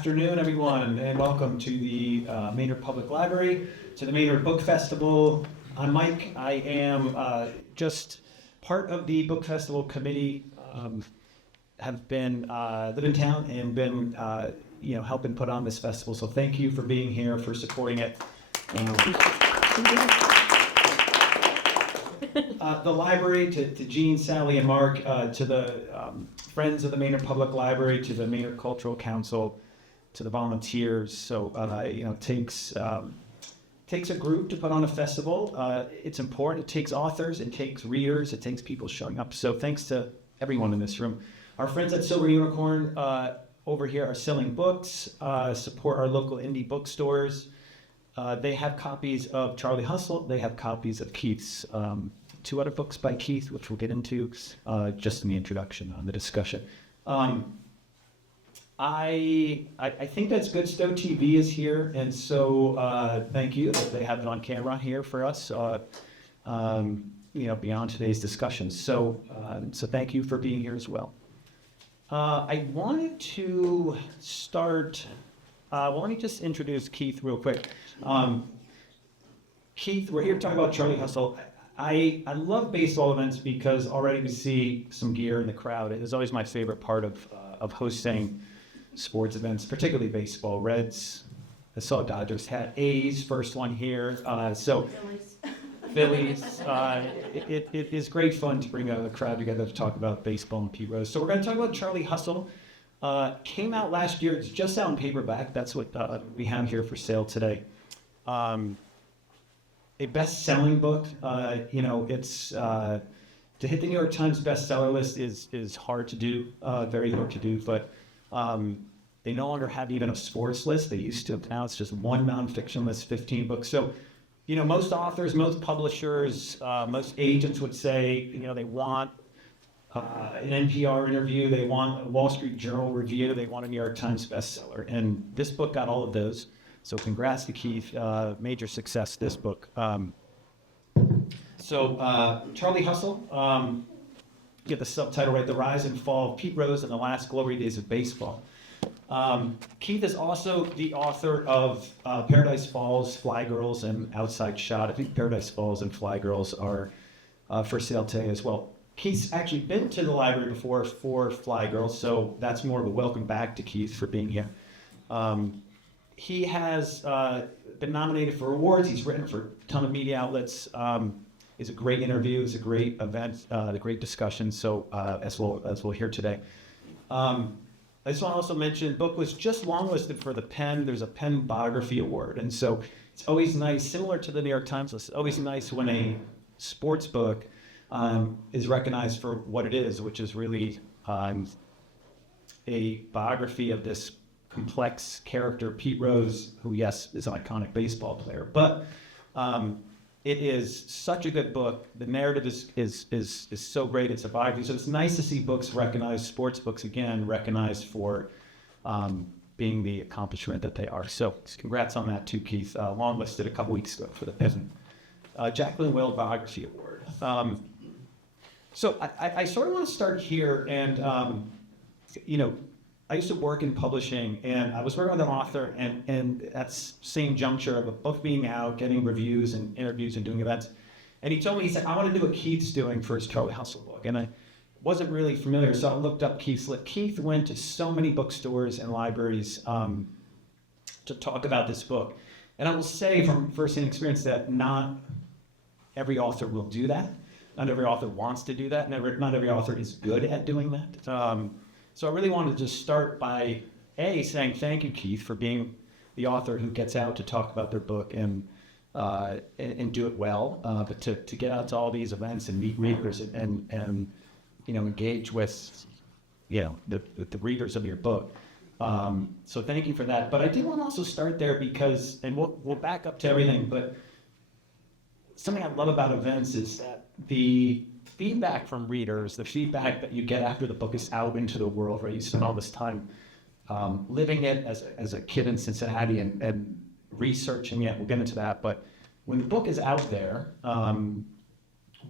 afternoon, everyone, and welcome to the Maynard Public Library, to the Maynard Book Festival. I'm Mike. I am just part of the Book Festival committee. Have been live in town and been helping put on this festival. So thank you for being here, for supporting it. The library, to Jean, Sally, and Mark, to the Friends of the Maynard Public Library, to the Maynard Cultural Council, to the volunteers. So it takes a group to put on a festival. It's important. It takes authors, it takes readers, it takes people showing up. So thanks to everyone in this room. Our friends at Silver Unicorn over here are selling books, support our local indie bookstores. They have copies of Charlie Hustle. They have copies of Keith's two other books by Keith, which we'll get into just in the introduction on the discussion. I think that's good. Stowe TV is here, and so thank you that they have it on camera here for us. Beyond today's discussion. So thank you for being here as well. I wanted to start. Let me just introduce Keith real quick. Keith, we're here to talk about Charlie Hustle. I love baseball events because already we see some gear in the crowd. It is always my favorite part of hosting sports events, particularly baseball. Reds, I saw Dodgers hat, A's, first one here. Phillies. It is great fun to bring a crowd together to talk about baseball and Pete Rose. So we're going to talk about Charlie Hustle. Came out last year. It's just out in paperback. That's what we have here for sale today. A best-selling book. It's to hit the New York Times bestseller list is hard to do, very hard to do. But they no longer have even a sports list. They used to. Now it's just one nonfiction list, 15 books. So, most authors, most publishers, most agents would say, they want an NPR interview, they want a Wall Street Journal review, they want a New York Times bestseller. And this book got all of those. So congrats to Keith, major success, this book. Charlie Hustle, get the subtitle right, The Rise and Fall of Pete Rose and the Last Glory Days of Baseball. Keith is also the author of Paradise Falls, Fly Girls, and Outside Shot. I think Paradise Falls and Fly Girls are for sale today as well. Keith's actually been to the library before for Fly Girls, so that's more of a welcome back to Keith for being here. He has been nominated for awards. He's written for a ton of media outlets. It's a great interview. It's a great event, a great discussion. So as we'll hear today. I just want to also mention, the book was just longlisted for the Penn. There's a Penn Biography Award, and so it's always nice, similar to the New York Times list. It's always nice when a sports book is recognized for what it is, which is really a biography of this complex character, Pete Rose, who, yes, is an iconic baseball player. But it is such a good book. The narrative is so great. It's a biography. So it's nice to see books recognized, sports books, again, recognized for being the accomplishment that they are. So congrats on that, too, Keith. Longlisted a couple weeks ago for the Penn Jacqueline Will Biography Award. So I sort of want to start here, and I used to work in publishing, and I was working with an author, and at the same juncture of a book being out, getting reviews and interviews and doing events. And he told me, he said, I want to do what Keith's doing for his Charlie Hustle book. And I wasn't really familiar, so I looked up Keith's list. Keith went to so many bookstores and libraries to talk about this book. And I will say from firsthand experience that not every author will do that. Not every author wants to do that. Not every author is good at doing that. So I really wanted to just start by saying thank you, Keith, for being the author who gets out to talk about their book and do it well, but to get out to all these events and meet readers and engage with the readers of your book. So thank you for that. But I did want to also start there because, and we'll back up to everything, but something I love about events is that the feedback from readers, the feedback that you get after the book is out into the world, right? You spend all this time living it as a kid in Cincinnati and researching it. We'll get into that. But when the book is out there,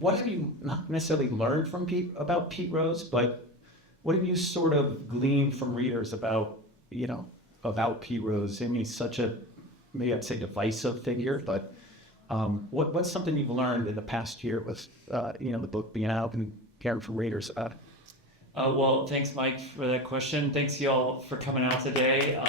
what have you not necessarily learned from about Pete Rose, but what have you sort of gleaned from readers about, about Pete Rose? I mean, he's such a, maybe I'd say divisive figure, but what's something you've learned in the past year with, the book being out and caring for readers about it? Well, thanks, Mike, for that question. Thanks, y'all, for coming out today.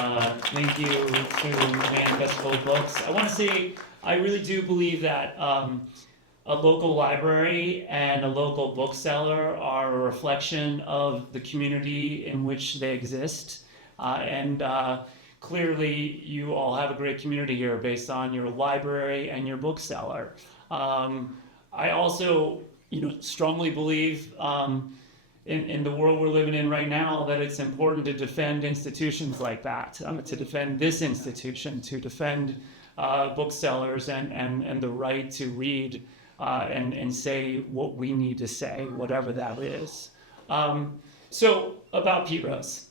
Thank you to Maynard Festival of Books. I want to say I really do believe that a local library and a local bookseller are a reflection of the community in which they exist. And clearly, you all have a great community here based on your library and your bookseller. I also, strongly believe in the world we're living in right now that it's important to defend institutions like that, to defend this institution, to defend booksellers and the right to read and say what we need to say, whatever that is. So about Pete Rose.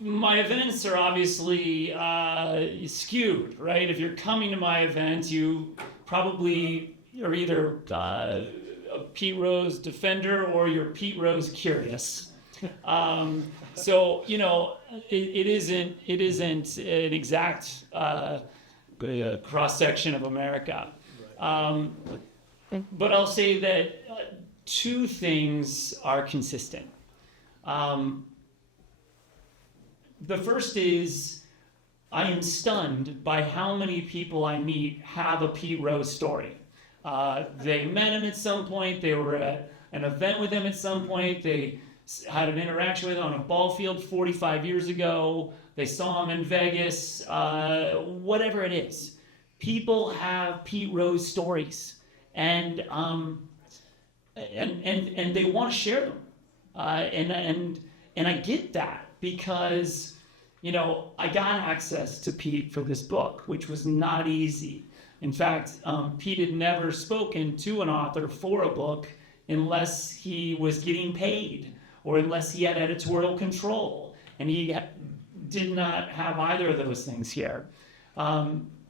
My events are obviously skewed, right? If you're coming to my event, you probably are either a Pete Rose defender or you're Pete Rose curious. So it isn't an exact cross section of America. But I'll say that two things are consistent. The first is I am stunned by how many people I meet have a Pete Rose story. They met him at some point, they were at an event with him at some point, they had an interaction with him on a ball field 45 years ago, they saw him in Vegas, whatever it is. People have Pete Rose stories, and they want to share them. And I get that because, I got access to Pete for this book, which was not easy. In fact, Pete had never spoken to an author for a book unless he was getting paid or unless he had editorial control. And he did not have either of those things here.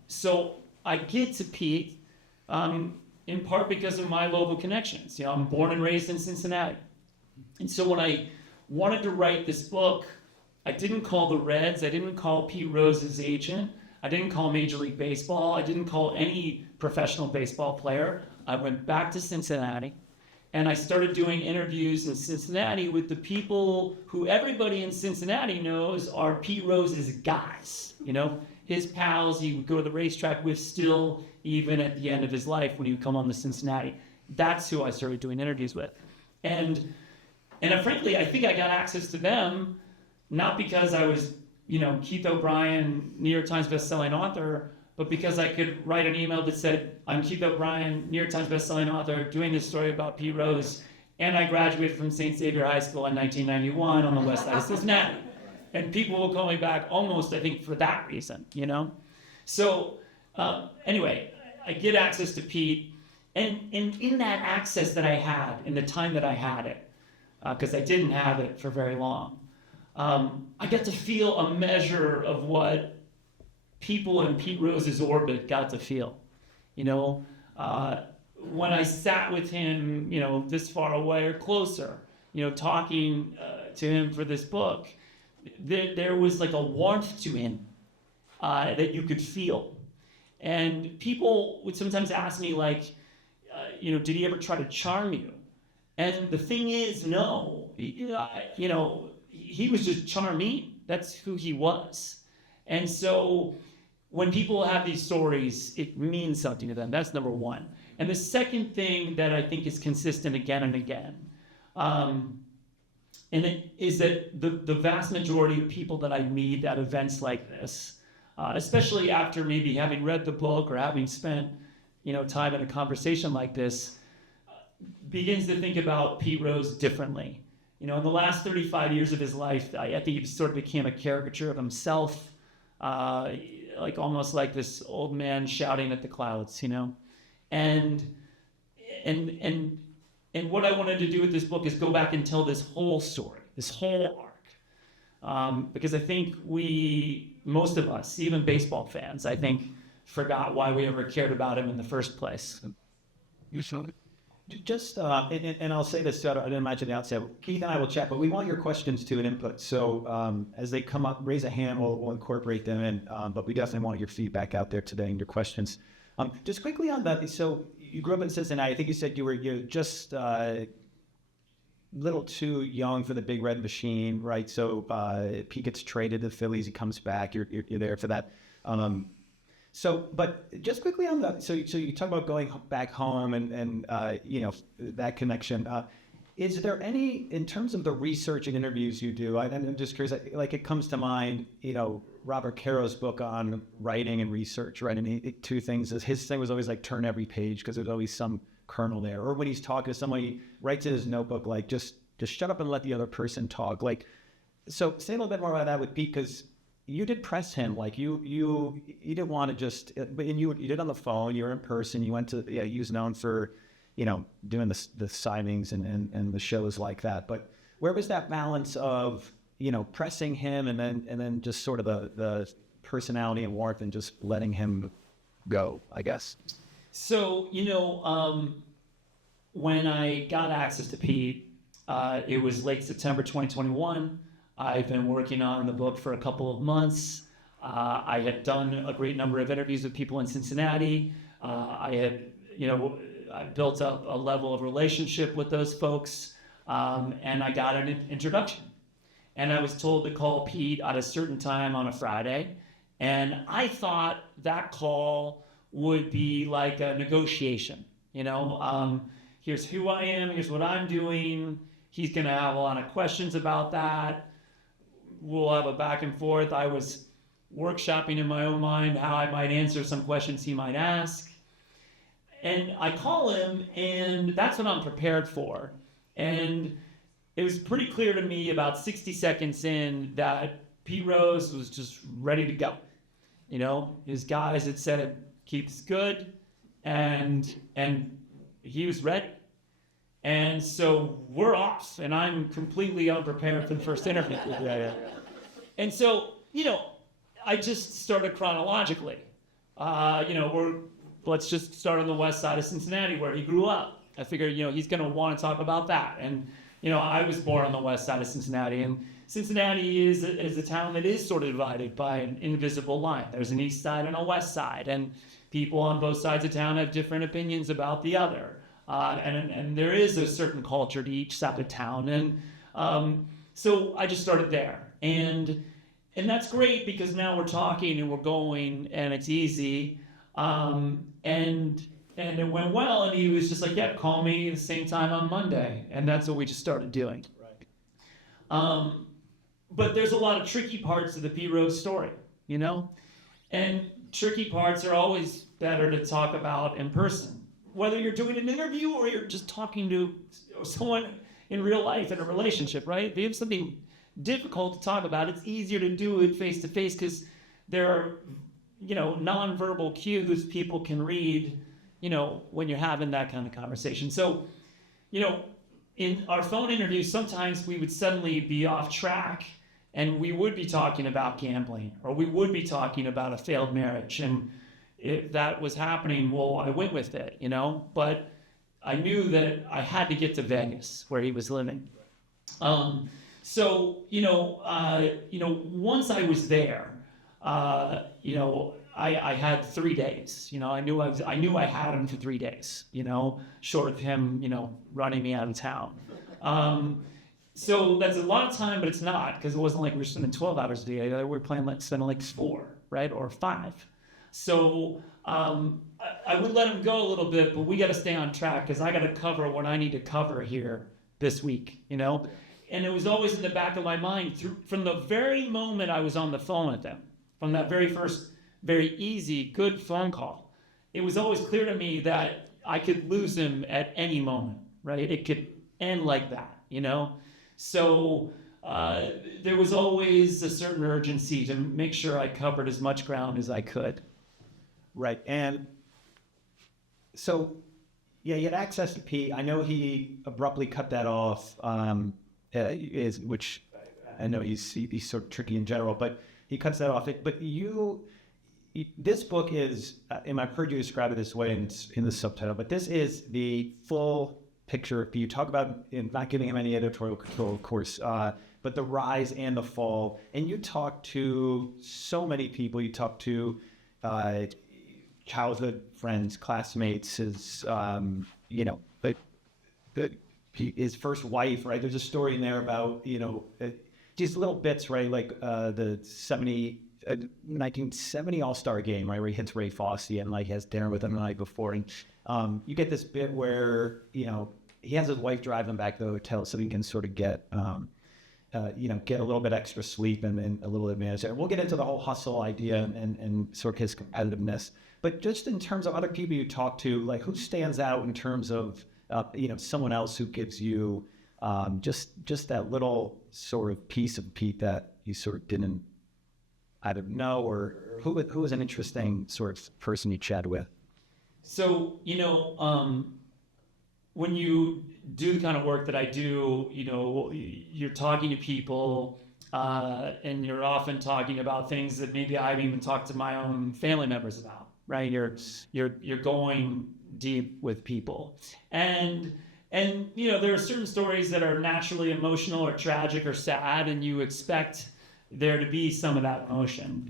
So I get to Pete in part because of my local connections. I'm born and raised in Cincinnati. And so when I wanted to write this book, I didn't call the Reds, I didn't call Pete Rose's agent, I didn't call Major League Baseball, I didn't call any professional baseball player. I went back to Cincinnati and I started doing interviews in Cincinnati with the people who everybody in Cincinnati knows are Pete Rose's guys. His pals he would go to the racetrack with still, even at the end of his life when he would come on to Cincinnati. That's who I started doing interviews with. And frankly, I think I got access to them not because I was, Keith O'Brien, New York Times bestselling author, but because I could write an email that said, I'm Keith O'Brien, New York Times bestselling author, doing this story about Pete Rose, and I graduated from St. Xavier High School in 1991 on the west side of Cincinnati. And people will call me back almost, I think, for that reason, So anyway, I get access to Pete, and in that access that I had, in the time that I had it, because I didn't have it for very long, I got to feel a measure of what people in Pete Rose's orbit got to feel. When I sat with him, this far away or closer, talking to him for this book, there was like a warmth to him that you could feel. And people would sometimes ask me like, did he ever try to charm you? And the thing is, no, he was just charming. That's who he was. And so when people have these stories, it means something to them. That's number one. And the second thing that I think is consistent again and again, and it is that the vast majority of people that I meet at events like this, especially after maybe having read the book or having spent, time in a conversation like this, begins to think about Pete Rose differently. In the last 35 years of his life, I think he sort of became a caricature of himself, like almost like this old man shouting at the clouds, And what I wanted to do with this book is go back and tell this whole story, this whole arc. Because I think most of us, even baseball fans, I think, forgot why we ever cared about him in the first place. You saw it? Just, and I'll say this, so I didn't imagine the outset. Keith and I will chat, but we want your questions too and input. So as they come up, raise a hand, we'll incorporate them in. But we definitely want your feedback out there today and your questions. Just quickly on that, so you grew up in Cincinnati. I think you said you're just a little too young for the Big Red Machine, right? So Pete gets traded to the Phillies, he comes back, you're there for that. So, but just quickly on that, so you talk about going back home and that connection. Is there any, in terms of the research and interviews you do, I'm just curious, like it comes to mind, Robert Caro's book on writing and research, right? And two things, his thing was always like turn every page because there's always some kernel there. Or when he's talking to someone, he writes in his notebook, like just shut up and let the other person talk. Like, so say a little bit more about that with Pete, because you did press him, like you didn't want to just, and you did on the phone, you were in person, you went to, he was known for, doing the signings and the shows like that. But where was that balance of, pressing him and then just sort of the personality and warmth and just letting him go, I guess? So, when I got access to Pete, it was late September 2021. I've been working on the book for a couple of months. I had done a great number of interviews with people in Cincinnati. I built up a level of relationship with those folks, and I got an introduction. And I was told to call Pete at a certain time on a Friday, and I thought that call would be like a negotiation. Here's who I am, here's what I'm doing. He's going to have a lot of questions about that. We'll have a back and forth. I was workshopping in my own mind how I might answer some questions he might ask. And I call him, and that's what I'm prepared for. And it was pretty clear to me about 60 seconds in that Pete Rose was just ready to go. His guys had said it keeps good, and he was ready. And so we're off, and I'm completely unprepared for the first interview. Yeah. And so, I just started chronologically. Let's just start on the west side of Cincinnati where he grew up. I figured, he's going to want to talk about that. And, I was born on the west side of Cincinnati, and Cincinnati is a town that is sort of divided by an invisible line. There's an east side and a west side, and people on both sides of town have different opinions about the other. And there is a certain culture to each side of town. And so I just started there. And that's great because now we're talking and we're going and it's easy. And it went well. And he was just like, yeah, call me the same time on Monday. And that's what we just started doing. Right. But there's a lot of tricky parts of the Pete Rose story, And tricky parts are always better to talk about in person. Whether you're doing an interview or you're just talking to someone in real life in a relationship, right? If you have something difficult to talk about, it's easier to do it face to face because there are, nonverbal cues people can read, when you're having that kind of conversation. So, in our phone interviews, sometimes we would suddenly be off track and we would be talking about gambling or we would be talking about a failed marriage. And if that was happening, well, I went with it, but I knew that I had to get to Vegas where he was living. So, once I was there, I had 3 days, I knew I had him for 3 days, short of him, running me out of town. So that's a lot of time, but it's not, because it wasn't like we were spending 12 hours a day. We were spending like 4, right? Or 5. So I would let him go a little bit, but we got to stay on track because I got to cover what I need to cover here this week, And it was always in the back of my mind from the very moment I was on the phone with him, from that very first, very easy, good phone call. It was always clear to me that I could lose him at any moment, right? It could end like that, So there was always a certain urgency to make sure I covered as much ground as I could. Right. And so, you had access to Pete. I know he abruptly cut that off, which I know he's sort of tricky in general, but he cuts that off. But you this book is, and I've heard you describe it this way, and it's in the subtitle, but this is the full picture. You talk about, not giving him any editorial control, of course, but the rise and the fall. And you talk to so many people. You talk to childhood friends, classmates, his, his first wife, right? There's a story in there about, these little bits, right? Like the 1970 All-Star game, right? Where he hits Ray Fosse and like has dinner with him the night before. And you get this bit where, he has his wife drive him back to the hotel so he can sort of get a little bit extra sleep and a little advantage there. We'll get into the whole hustle idea and sort of his competitiveness. But just in terms of other people you talk to, like who stands out in terms of, someone else who gives you just that little sort of piece of Pete that you sort of didn't either know, or who was an interesting sort of person you chat with? So, when you do the kind of work that I do, you're talking to people and you're often talking about things that maybe I haven't even talked to my own family members about, right? You're going deep with people. And there are certain stories that are naturally emotional or tragic or sad, and you expect there to be some of that emotion,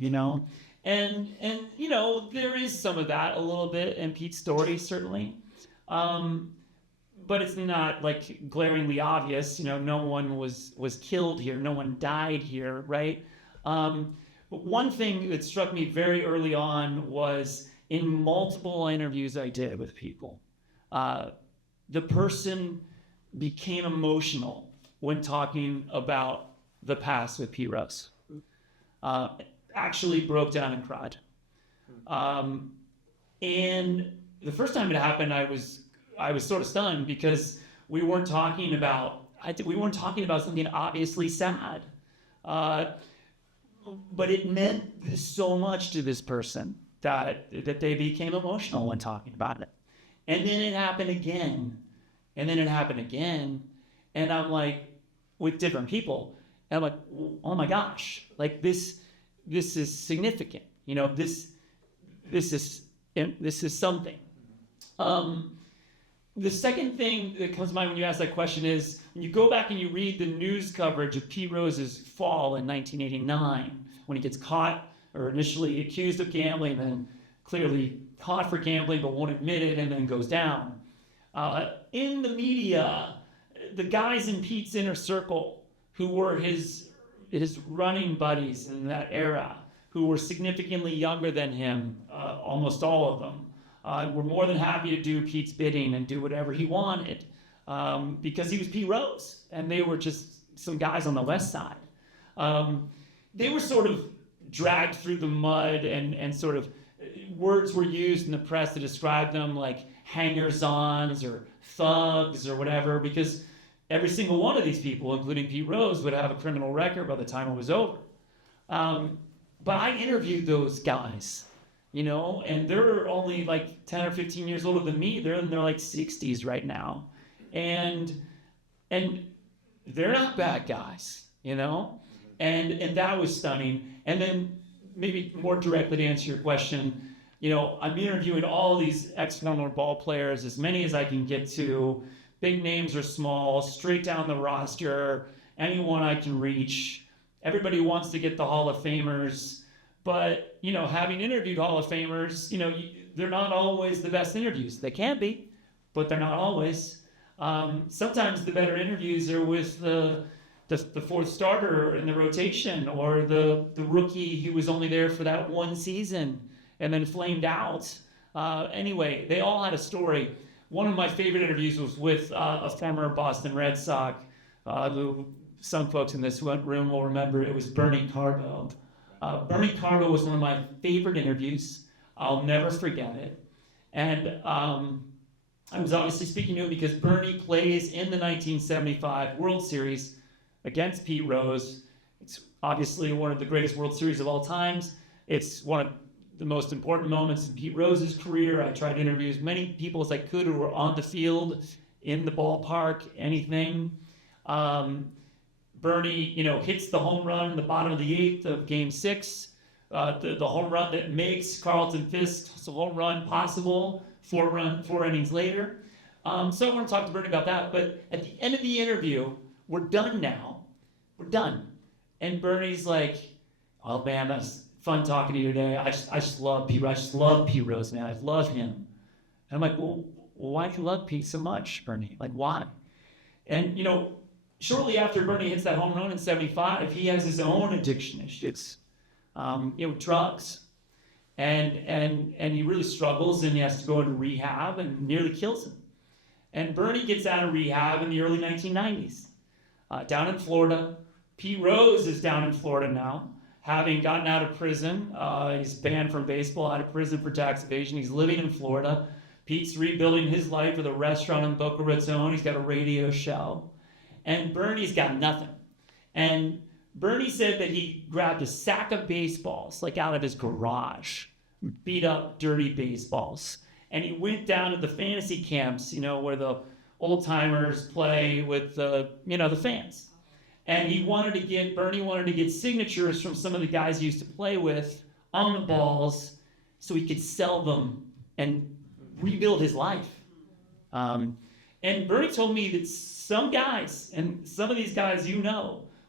and there is some of that a little bit in Pete's story, certainly. But it's not like glaringly obvious, no one was killed here, no one died here, right? But one thing that struck me very early on was in multiple interviews I did with people, the person became emotional when talking about the past with Pete Rose. Actually broke down and cried. And the first time it happened, I was sort of stunned because we weren't talking about something obviously sad, but it meant so much to this person that they became emotional when talking about it. And then it happened again, and then it happened again, and I'm like, with different people, and I'm like, oh my gosh, like this is significant, this is something. The second thing that comes to mind when you ask that question is when you go back and you read the news coverage of Pete Rose's fall in 1989, when he gets caught or initially accused of gambling, then clearly caught for gambling but won't admit it, and then goes down. In the media, the guys in Pete's inner circle who were his running buddies in that era, who were significantly younger than him, almost all of them, were more than happy to do Pete's bidding and do whatever he wanted because he was Pete Rose, and they were just some guys on the West Side. They were sort of dragged through the mud, and sort of words were used in the press to describe them like hangers-ons or thugs or whatever, because every single one of these people, including Pete Rose, would have a criminal record by the time it was over. But I interviewed those guys, and they're only like 10 or 15 years older than me. They're in their like 60s right now. And they're not bad guys, and that was stunning. And then maybe more directly to answer your question, I'm interviewing all these ex-former ball players, as many as I can get to, big names or small, straight down the roster, anyone I can reach. Everybody wants to get the Hall of Famers, but, having interviewed Hall of Famers, they're not always the best interviews. They can be, but they're not always. Sometimes the better interviews are with the fourth starter in the rotation, or the rookie who was only there for that one season and then flamed out. Anyway, they all had a story. One of my favorite interviews was with a former Boston Red Sox, who some folks in this room will remember. It was Bernie Carbo. Bernie Carbo was one of my favorite interviews. I'll never forget it. And I was obviously speaking to him because Bernie plays in the 1975 World Series against Pete Rose. It's obviously one of the greatest World Series of all times. It's one of the most important moments in Pete Rose's career. I tried to interview as many people as I could who were on the field, in the ballpark, anything. Bernie, hits the home run in the bottom of the 8th of Game 6 the home run that makes Carlton Fisk's home run possible 4 innings later. So I want to talk to Bernie about that. But at the end of the interview, we're done now. We're done. And Bernie's like, "Oh man, that's fun talking to you today. I just love Pete. I just love Pete Rose, man. I love him." And I'm like, well, why do you love Pete so much, Bernie? Like, why? And shortly after Bernie hits that home run in '75, he has his own addiction issues, drugs, and he really struggles, and he has to go into rehab, and nearly kills him. And Bernie gets out of rehab in the early 1990s, down in Florida. Pete Rose is down in Florida now, having gotten out of prison. He's banned from baseball, out of prison for tax evasion. He's living in Florida. Pete's rebuilding his life with a restaurant in Boca Raton. He's got a radio show. And Bernie's got nothing. And Bernie said that he grabbed a sack of baseballs, like out of his garage, beat up, dirty baseballs. And he went down to the fantasy camps, where the old timers play with the fans. And Bernie wanted to get signatures from some of the guys he used to play with on the balls so he could sell them and rebuild his life. And Bernie told me that some guys, and some of these guys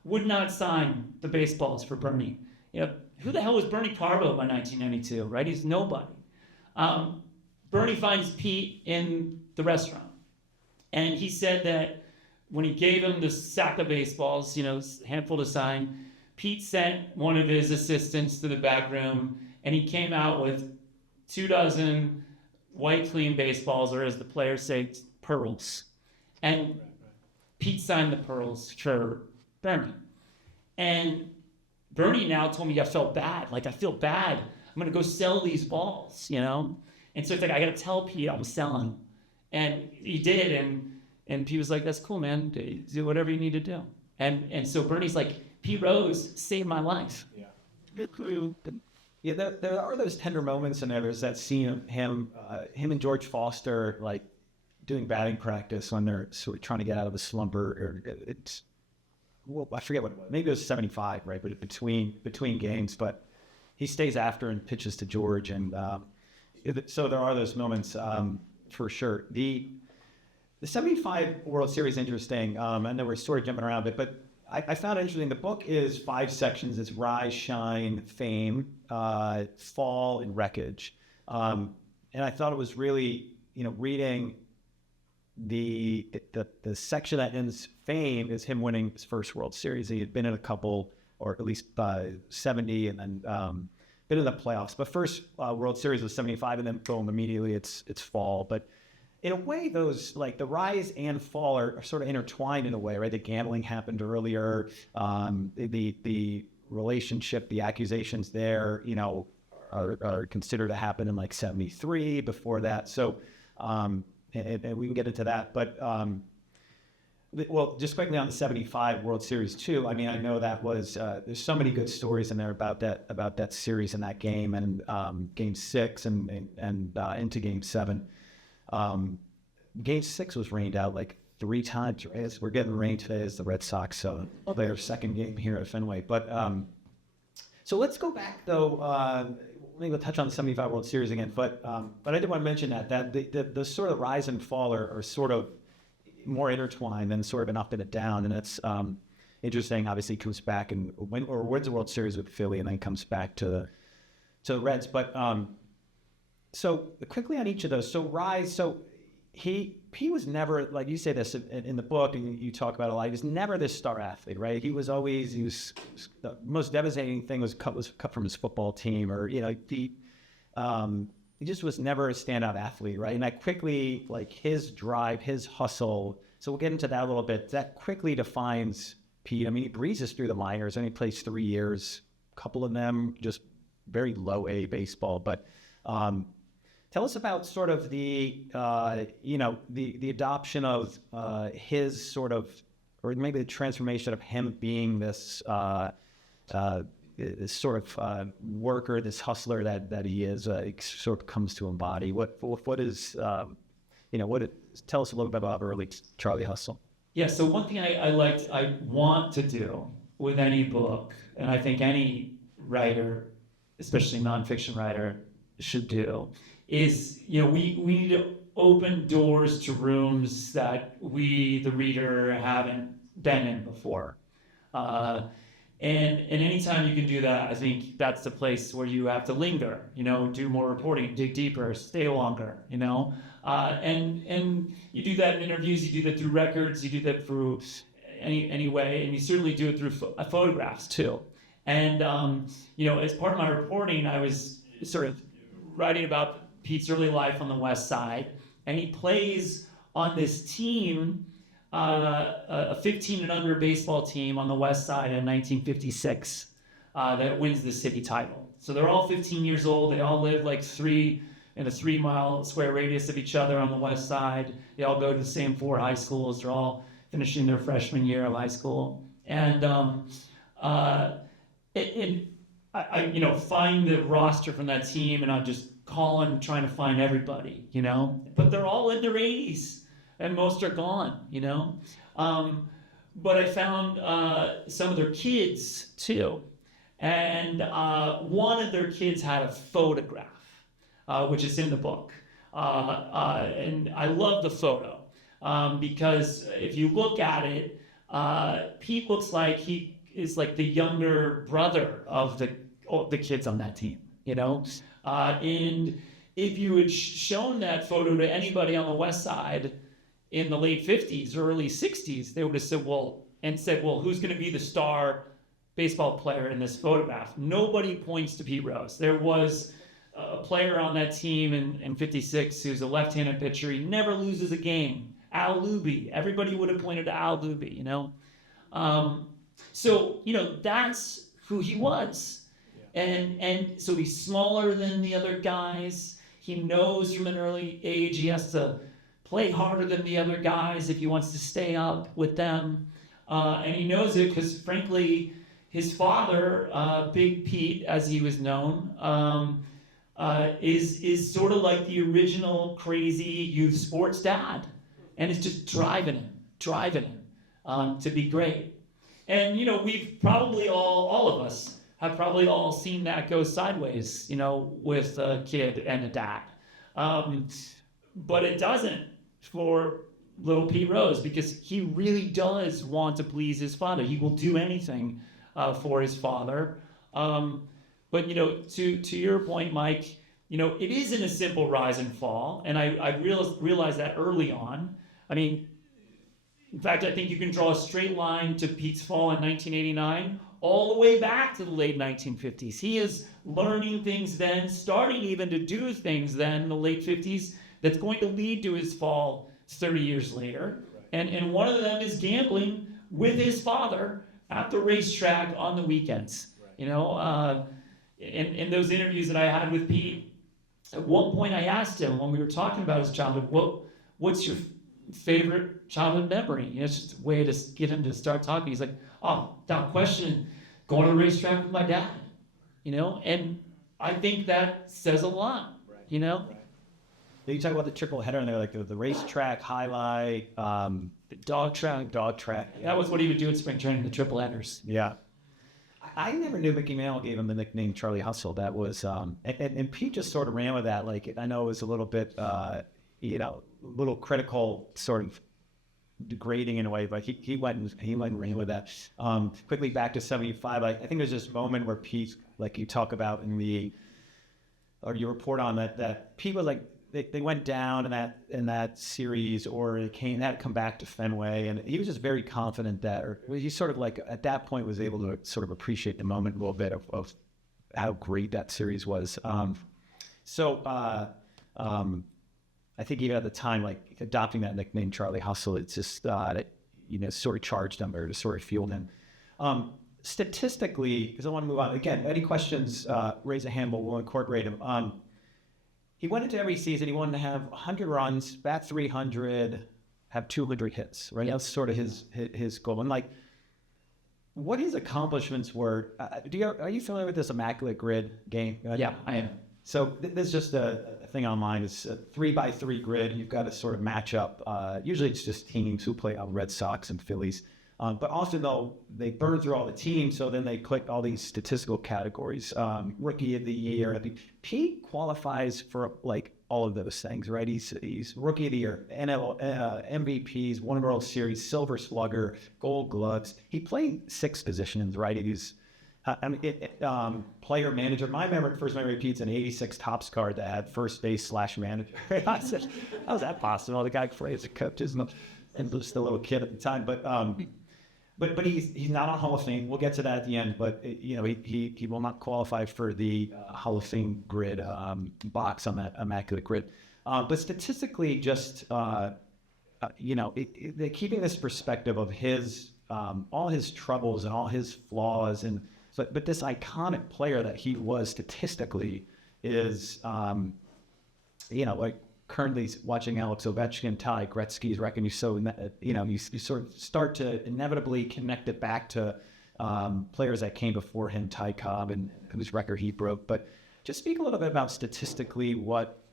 would not sign the baseballs for Bernie. Who the hell was Bernie Carbo by 1992, right? He's nobody. Bernie finds Pete in the restaurant. And he said that when he gave him the sack of baseballs, handful to sign, Pete sent one of his assistants to the back room, and he came out with 24 white clean baseballs, or as the players say, pearls. And Pete signed the pearls for Bernie. And Bernie now told me I felt bad. Like, I feel bad. I'm going to go sell these balls, And so it's like, I got to tell Pete I'm selling. And he did, and Pete was like, "That's cool, man. Do whatever you need to do." And so Bernie's like, "Pete Rose saved my life." Yeah. Yeah, there are those tender moments in there. There's that scene of him and George Foster, like, doing batting practice when they're sort of trying to get out of a slumber. I forget what it was. Maybe it was 75, right? But between games. But he stays after and pitches to George. And so there are those moments for sure. The 75 World Series is interesting. I know we're sort of jumping around a bit, but I found it interesting. The book is 5 sections. It's rise, shine, fame, fall, and wreckage. And I thought it was really, reading the section that ends fame is him winning his first World Series. He had been in a couple, or at least 70, and then been in the playoffs. But first World Series was 75, and then boom, immediately it's fall. But in a way, those, like, the rise and fall are sort of intertwined in a way, right? The gambling happened earlier. The relationship, the accusations there, are considered to happen in like 73 before that. So, and we can get into that. But, well, just quickly on the 75 World Series too. I mean, I know that was, there's so many good stories in there about that series and that game, and Game 6 and into Game 7. Game 6 was rained out like 3 times, right? We're getting rain today as the Red Sox, so their second game here at Fenway. But so let's go back though. Maybe we'll touch on the 75 World Series again, but I did want to mention that the sort of rise and fall are sort of more intertwined than sort of an up and a down, and it's interesting. Obviously, comes back and wins the World Series with Philly, and then comes back to the Reds. But so quickly on each of those. So rise. So he was never, like you say this in the book, and you talk about it a lot. He was never this star athlete, right? He was the most devastating thing was cut from his football team, or he just was never a standout athlete, right? And that quickly, like, his drive, his hustle. So we'll get into that a little bit. That quickly defines Pete. I mean, he breezes through the minors, and he plays 3 years. A couple of them just very low A baseball, but. Tell us about sort of the adoption of his sort of, or maybe the transformation of him being this this sort of worker, this hustler that he is, sort of comes to embody. What is tell us a little bit about early Charlie Hustle. Yeah. So one thing I want to do with any book, and I think any writer especially nonfiction writer, should do is, we need to open doors to rooms that we, the reader, haven't been in before. And anytime you can do that, I think that's the place where you have to linger, do more reporting, dig deeper, stay longer, and you do that in interviews, you do that through records, you do that through any way, and you certainly do it through photographs too. And, as part of my reporting, I was sort of writing about Pete's early life on the West Side, and he plays on this team, a 15 and under baseball team on the West Side in 1956 that wins the city title. So they're all 15 years old. They all live like in a 3 mile square radius of each other on the West Side. They all go to the same 4 high schools. They're all finishing their freshman year of high school. And I find the roster from that team, and I'm just calling, trying to find everybody, But they're all in their 80s. And most are gone, But I found some of their kids too. And one of their kids had a photograph, which is in the book. And I love the photo because if you look at it, Pete looks like he is like the younger brother of the kids on that team, And if you had shown that photo to anybody on the West Side in the late 50s or early 60s, they would have said, well, who's going to be the star baseball player in this photograph? Nobody points to Pete Rose. There was a player on that team in 56 who's a left-handed pitcher. He never loses a game. Al Luby. Everybody would have pointed to Al Luby, So, that's who he was. Yeah. And so he's smaller than the other guys. He knows from an early age he has to play harder than the other guys if he wants to stay up with them. And he knows it because, frankly, his father, Big Pete, as he was known, is sort of like the original crazy youth sports dad. And it's just driving him to be great. And, we've probably all of us have probably all seen that go sideways, with a kid and a dad. But it doesn't for little Pete Rose, because he really does want to please his father. He will do anything for his father. But, to your point, Mike, it isn't a simple rise and fall. And I realized that early on. I mean, in fact, I think you can draw a straight line to Pete's fall in 1989 all the way back to the late 1950s. He is learning things then, starting even to do things then in the late 50s that's going to lead to his fall 30 years later. And one of them is gambling with his father at the racetrack on the weekends. In those interviews that I had with Pete, at one point I asked him, when we were talking about his childhood, what's your favorite childhood memory? It's just a way to get him to start talking. He's like, oh, without question, going to the racetrack with my dad. And I think that says a lot, Right. You talk about the triple header in there, like the racetrack, highlight, the dog track. That was what he would do at spring training, the triple headers. Yeah. I never knew Mickey Mantle gave him the nickname Charlie Hustle. That was, and Pete just sort of ran with that. Like, I know it was a little bit, little critical, sort of degrading in a way, but he went and ran with that. Quickly back to 75, I think there's this moment where Pete, like you talk about or you report on that Pete was like, they went down in that series, or it had to come back to Fenway, and he was just very confident or he sort of like at that point was able to sort of appreciate the moment a little bit of how great that series was. I think even at the time, like adopting that nickname Charlie Hustle, it's just sort of charged him or to sort of fueled him. Statistically, because I want to move on again, any questions? Raise a hand, we'll incorporate them. He went into every season. He wanted to have 100 runs, bat 300, have 200 hits. Right, that's sort of his goal. And like, what his accomplishments were. Are you familiar with this immaculate grid game? Yeah, I am. So there's just a thing online. It's a 3x3 grid. You've got to sort of match up. Usually it's just teams who play on Red Sox and Phillies. But often, though, they burn through all the teams, so then they click all these statistical categories. Rookie of the year. I think Pete qualifies for like all of those things, right? He's Rookie of the Year, NL, MVPs, won World Series, Silver Slugger, Gold Gloves. He played 6 positions, right? He's player manager. My first memory of Pete's an '86 Topps card that had first base / manager. I said, how is that possible? The guy played as a coach and just a little kid at the time, but he's not on Hall of Fame. We'll get to that at the end. But he will not qualify for the Hall of Fame grid box on that immaculate grid. But statistically, just keeping this perspective of his all his troubles and all his flaws, but this iconic player that he was statistically is like currently watching Alex Ovechkin tie Gretzky's record. You sort of start to inevitably connect it back to players that came before him, Ty Cobb, and whose record he broke. But just speak a little bit about statistically what,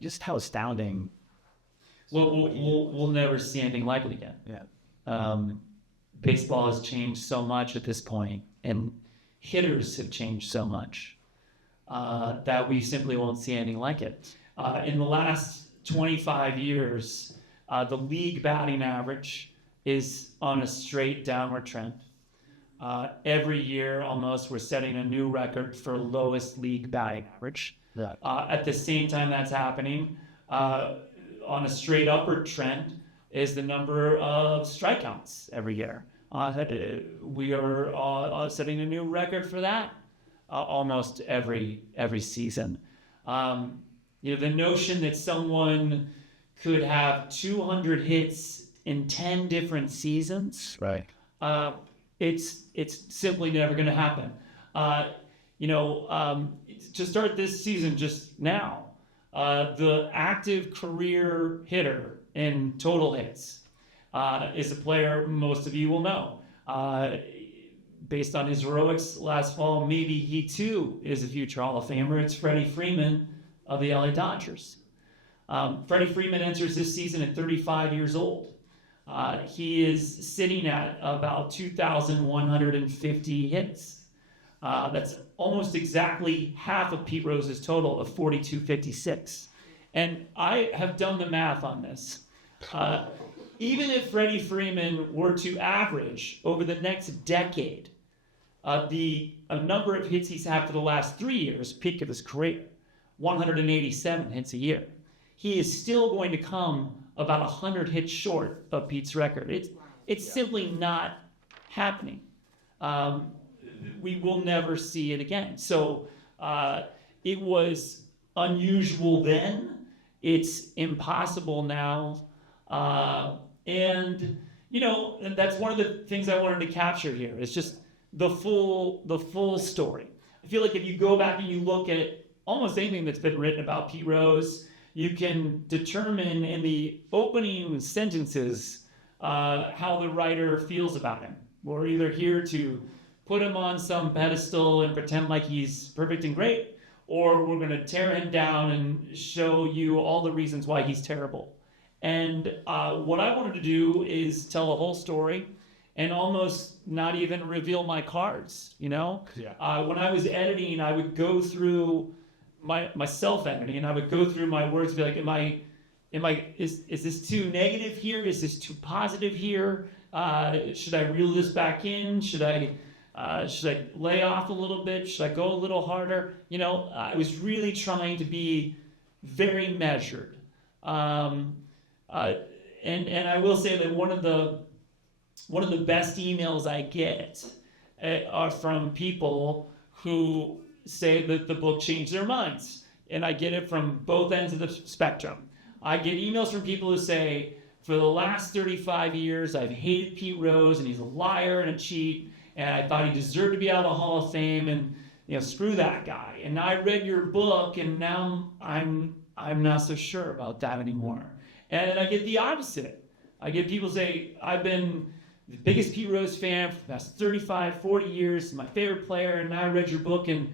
just how astounding. Well, we'll never see anything like it again. Yeah. Baseball has changed so much at this point, and hitters have changed so much that we simply won't see anything like it. In the last 25 years, the league batting average is on a straight downward trend. Every year, almost, we're setting a new record for lowest league batting average. Yeah. At the same time that's happening, on a straight upward trend is the number of strikeouts every year. We are setting a new record for that almost every season. The notion that someone could have 200 hits in 10 different seasons, Right. It's simply never going to happen. To start this season just now, the active career hitter in total hits is a player most of you will know. Based on his heroics last fall, maybe he too is a future Hall of Famer. It's Freddie Freeman of the LA Dodgers. Freddie Freeman enters this season at 35 years old. He is sitting at about 2,150 hits. That's almost exactly half of Pete Rose's total of 4,256. And I have done the math on this. Even if Freddie Freeman were to average over the next decade the number of hits he's had for the last 3 years, peak of his career, 187 hits a year, he is still going to come about 100 hits short of Pete's record. It's simply not happening. We will never see it again. So it was unusual then. It's impossible now. And that's one of the things I wanted to capture here. It's just the full story. I feel like if you go back and you look at almost anything that's been written about Pete Rose, you can determine in the opening sentences how the writer feels about him. We're either here to put him on some pedestal and pretend like he's perfect and great, or we're going to tear him down and show you all the reasons why he's terrible. And what I wanted to do is tell a whole story and almost not even reveal my cards, Yeah. When I was editing, I would go through my self-editing, and I would go through my words and be like, is this too negative here? Is this too positive here? Should I reel this back in? Should I lay off a little bit? Should I go a little harder? I was really trying to be very measured. And I will say that one of the best emails I get are from people who say that the book changed their minds. And I get it from both ends of the spectrum. I get emails from people who say, for the last 35 years, I've hated Pete Rose, and he's a liar and a cheat, and I thought he deserved to be out of the Hall of Fame, and screw that guy. And I read your book, and now I'm not so sure about that anymore. And then I get the opposite. I get people say, I've been the biggest Pete Rose fan for the past 35, 40 years, my favorite player, and now I read your book, and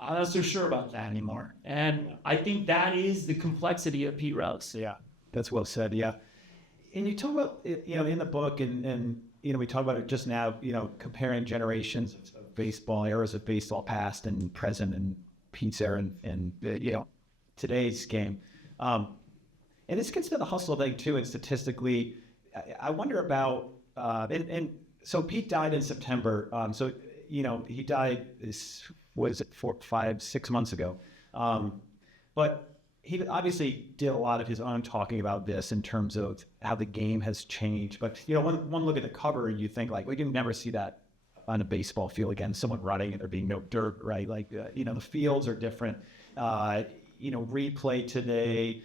I'm not so sure about that anymore. And I think that is the complexity of Pete Rose. Yeah, that's well said, yeah. you talk about it, in the book, and we talk about it just now, comparing generations of baseball, eras of baseball past and present, and Pete's era and today's game. And this gets to the hustle thing too. And statistically, I wonder about and so Pete died in September. So he died was it 4, 5, 6 months ago. But he obviously did a lot of his own talking about this in terms of how the game has changed. But one look at the cover, you think like, we can never see that on a baseball field again. Someone running and there being no dirt, right? Like the fields are different. Replay today.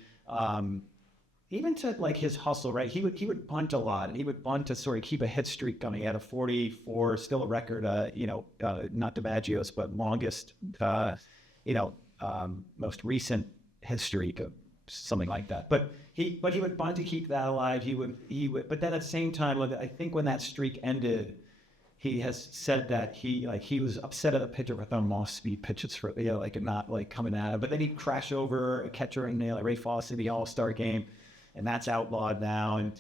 Even to like his hustle, right? He would bunt a lot, and he would bunt to sort of keep a hit streak going. He had a 44, still a record. Not DiMaggio's, but longest. Most recent hit streak of something like that. But he would bunt to keep that alive. He would. But then at the same time, I think when that streak ended, he has said that he was upset at a pitcher for throwing off-speed pitches for not like coming at him. But then he'd crash over a catcher and nail Ray Fosse in the All-Star game. And that's outlawed now. And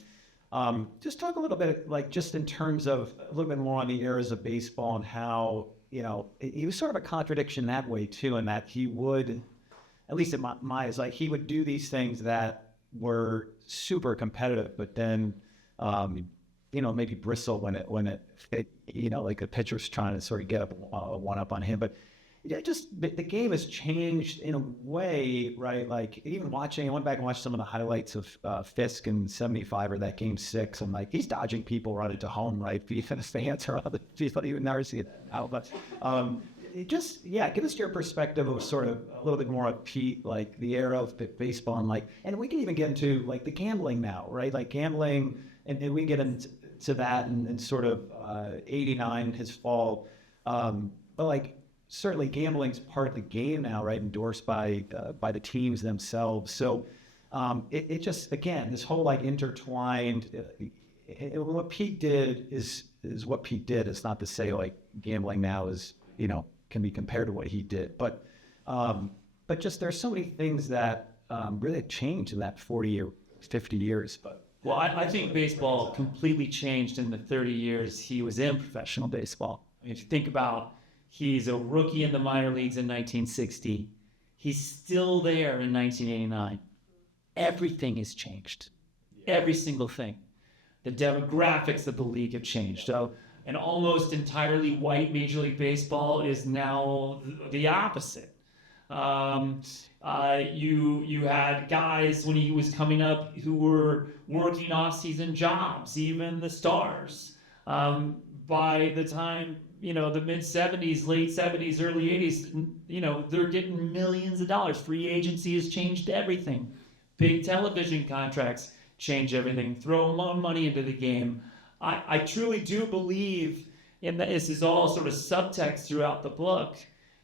just talk a little bit, like just in terms of a little bit more on the eras of baseball and how, he was sort of a contradiction that way too, in that he would, at least in my eyes, like he would do these things that were super competitive, but then, maybe bristle when it fit, like the pitcher's trying to sort of get a one up on him. But the game has changed in a way, right? Like even I went back and watched some of the highlights of Fisk in '75 or that game 6. And like he's dodging people running to home, right? Even the fans are other people, you would never see that now. But give us your perspective of sort of a little bit more of Pete, like the era of baseball, and we can even get into like the gambling now, right? Like gambling, and we can get into that and sort of '89, his fall, but like. Certainly gambling's part of the game now, right? Endorsed by the teams themselves. So it just, again, this whole like intertwined, what Pete did is what Pete did. It's not to say like gambling now is, can be compared to what he did. But just there's so many things that really changed in that 40 or 50 years. Well, I think baseball completely changed in the 30 years he was in professional baseball. I mean, if you think about, he's a rookie in the minor leagues in 1960. He's still there in 1989. Everything has changed. Every single thing. The demographics of the league have changed. So an almost entirely white Major League Baseball is now the opposite. You had guys when he was coming up who were working off-season jobs, even the stars. By the time the mid-'70s, late '70s, early '80s, they're getting millions of dollars. Free agency has changed everything. Big television contracts change everything. Throw more money into the game. I truly do believe, and this is all sort of subtext throughout the book,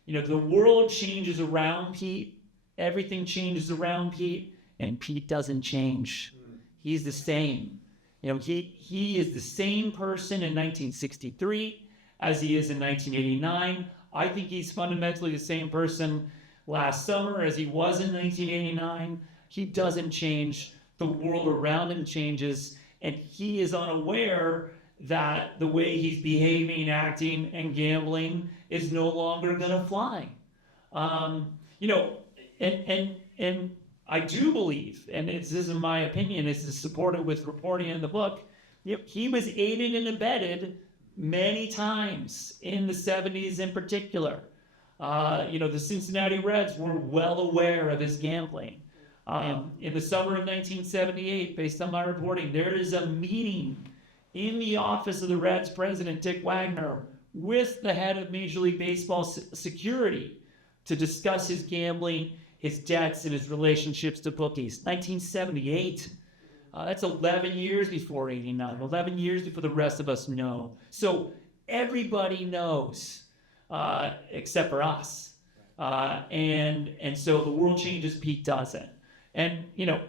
the world changes around Pete. Everything changes around Pete, and Pete doesn't change. He's the same. He is the same person in 1963 as he is in 1989. I think he's fundamentally the same person last summer as he was in 1989. He doesn't change. The world around him changes, and he is unaware that the way he's behaving, acting, and gambling is no longer going to fly. And I do believe, and this is my opinion, this is supported with reporting in the book, he was aided and abetted many times in the '70s in particular. The Cincinnati Reds were well aware of his gambling. In the summer of 1978, based on my reporting, there is a meeting in the office of the Reds president, Dick Wagner, with the head of Major League Baseball security to discuss his gambling, his debts, and his relationships to bookies. 1978. That's 11 years before '89, 11 years before the rest of us know. So everybody knows, except for us. And so the world changes, Pete doesn't. And,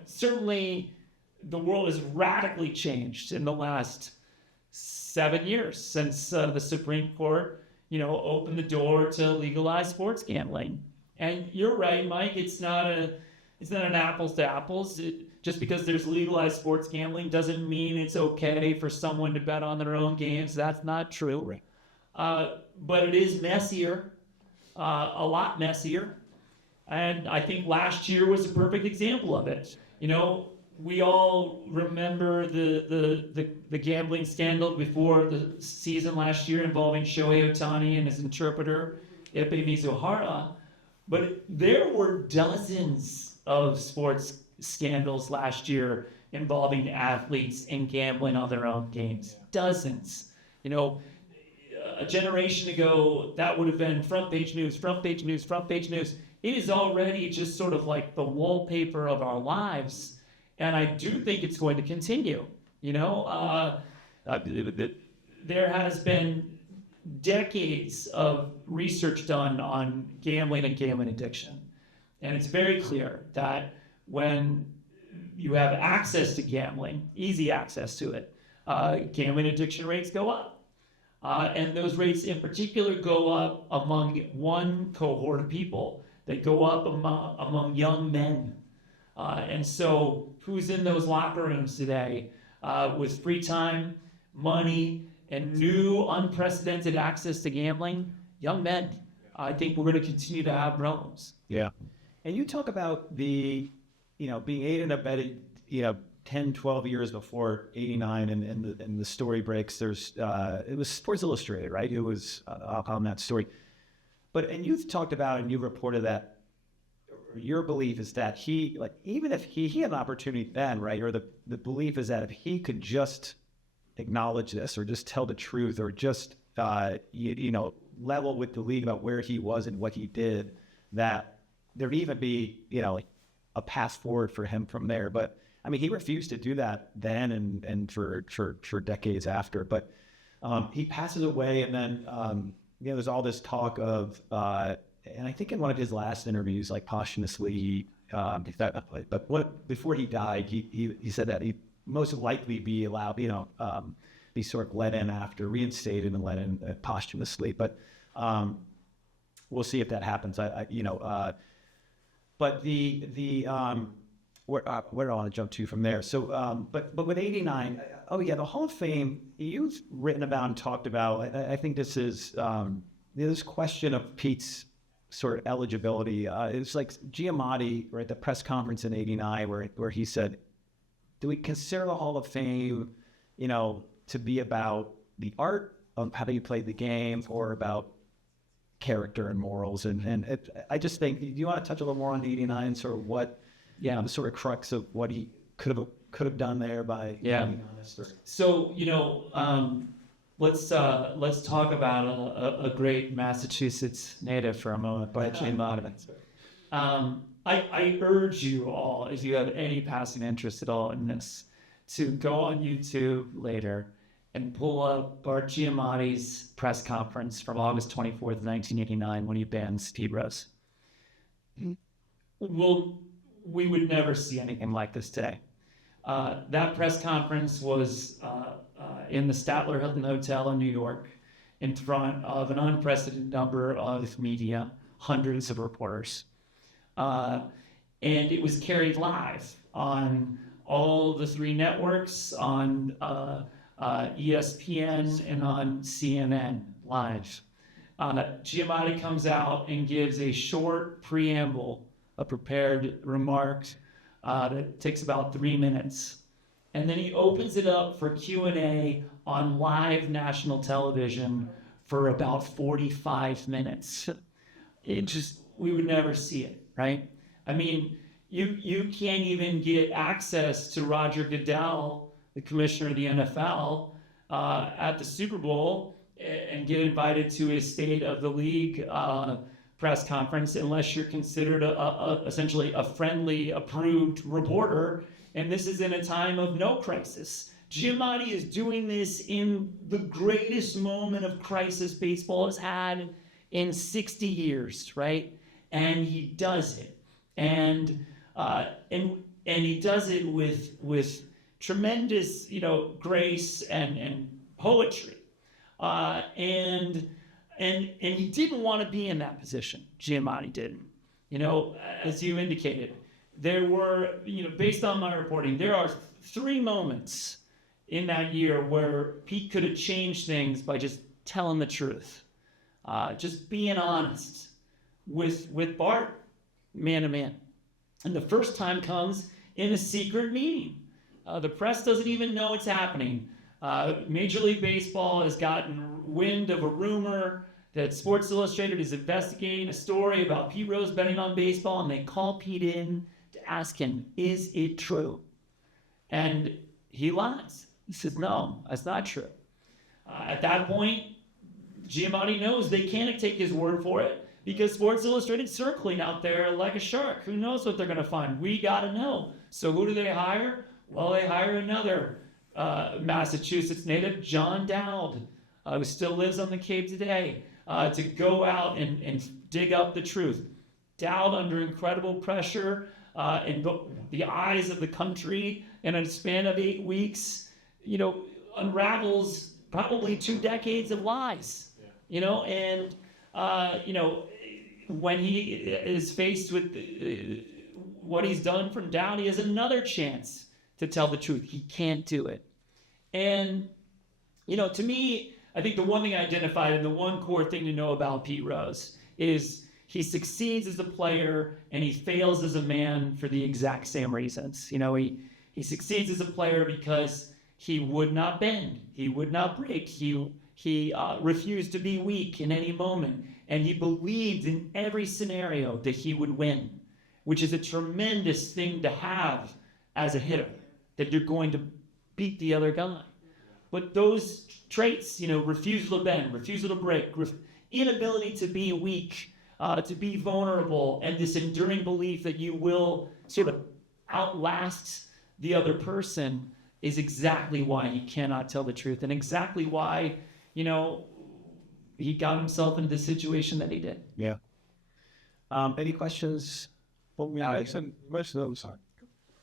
certainly the world has radically changed in the last 7 years since the Supreme Court, opened the door to legalize sports gambling. And you're right, Mike, it's not an apples to apples. just because there's legalized sports gambling doesn't mean it's okay for someone to bet on their own games. That's not true. Right. But it is messier, a lot messier. And I think last year was a perfect example of it. You know, we all remember the gambling scandal before the season last year involving Shohei Ohtani and his interpreter, Ipe Mizuhara. But there were dozens of sports scandals last year involving athletes and gambling on their own games. Dozens. You know, a generation ago, that would have been front page news, front page news, front page news. It is already just sort of like the wallpaper of our lives. And I do think it's going to continue. You know, there has been decades of research done on gambling and gambling addiction. And it's very clear that when you have access to gambling, easy access to it, gambling addiction rates go up. And those rates in particular go up among one cohort of people. They go up among young men. And so who's in those locker rooms today with free time, money, and new unprecedented access to gambling? Young men. I think we're going to continue to have problems. Yeah. And you talk about the, being aided and abetted, 10, 12 years before 89 and the story breaks. There's, it was Sports Illustrated, right? It was on that story. And you've talked about and you reported that your belief is that even if he had an opportunity then, right? Or the belief is that if he could just acknowledge this or just tell the truth or just, level with the league about where he was and what he did, that there'd even be, a path forward for him from there. But I mean, he refused to do that then and for decades after. But he passes away, and then there's all this talk of, and I think in one of his last interviews, like posthumously, before he died, he said that he'd most likely be allowed, be sort of let in after, reinstated and let in posthumously. But we'll see if that happens. But where do I want to jump to from there? So, but with 89, the Hall of Fame, you've written about and talked about, I think this is, this question of Pete's sort of eligibility. It's like Giamatti, right, the press conference in 89 where he said, do we consider the Hall of Fame, to be about the art of how you play the game or about character and morals? And I just think, do you want to touch a little more on 89, sort of what, the sort of crux of what he could have done there by being honest? Or... So, let's talk about a great Massachusetts native for a moment, by Jane Maynard. I urge you all, if you have any passing interest at all in this, to go on YouTube later and pull up Bart Giamatti's press conference from August 24th, 1989, when he bans Pete Rose. We would never see anything like this today. That press conference was in the Statler Hilton Hotel in New York, in front of an unprecedented number of media, hundreds of reporters. And it was carried live on all the three networks, on ESPN and on CNN live. Giamatti comes out and gives a short preamble, a prepared remark that takes about 3 minutes. And then he opens it up for Q&A on live national television for about 45 minutes. We would never see it, right? I mean, you can't even get access to Roger Goodell, the commissioner of the NFL, at the Super Bowl and get invited to his State of the League press conference unless you're considered essentially a friendly, approved reporter. And this is in a time of no crisis. Giamatti is doing this in the greatest moment of crisis baseball has had in 60 years, right? And he does it. And he does it with tremendous, grace and poetry. And he didn't want to be in that position. Giamatti didn't. As you indicated, there were, based on my reporting, there are 3 moments in that year where Pete could have changed things by just telling the truth, just being honest with Bart, man to man. And the first time comes in a secret meeting. The press doesn't even know it's happening. Major League Baseball has gotten wind of a rumor that Sports Illustrated is investigating a story about Pete Rose betting on baseball, and they call Pete in to ask him, is it true? And he lies. He says, no, that's not true. At that point, Giamatti knows they can't take his word for it because Sports Illustrated's circling out there like a shark. Who knows what they're going to find? We got to know. So who do they hire? Well, they hire another Massachusetts native, John Dowd, who still lives on the Cape today, to go out and dig up the truth. Dowd, under incredible pressure in the eyes of the country in a span of 8 weeks, unravels probably 2 decades of lies. And when he is faced with what he's done from Dowd, he has another chance to tell the truth. He can't do it. And, to me, I think the one thing I identified and the one core thing to know about Pete Rose is he succeeds as a player and he fails as a man for the exact same reasons. He succeeds as a player because he would not bend. He would not break. He refused to be weak in any moment. And he believed in every scenario that he would win, which is a tremendous thing to have as a hitter, that you're going to beat the other guy. But those traits, refusal to bend, refusal to break, inability to be weak, to be vulnerable, and this enduring belief that you will sort of outlast the other person is exactly why he cannot tell the truth and exactly why, he got himself into the situation that he did. Yeah. Any questions? Well, I mentioned most of those.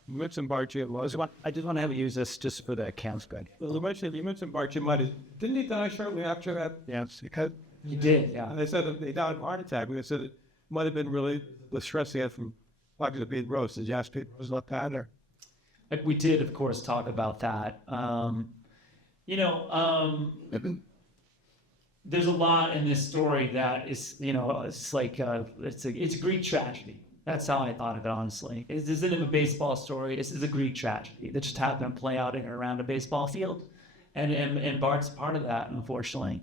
You mentioned Bart Giamatti. I just want to have you use this just for the accounts good. Well, you mentioned Bart Giamatti. Didn't he die shortly after that? Yes. Because He did, yeah. they said that he died of a heart attack. They said it might have been really the stress he had from talking to Pete Rose. Did you ask Pete Rose about that? Or? We did, of course, talk about that. There's a lot in this story that is, it's like it's a Greek tragedy. That's how I thought of it, honestly. This isn't a baseball story. This is a Greek tragedy that just happened to play out in and around a baseball field, and Bart's part of that, unfortunately.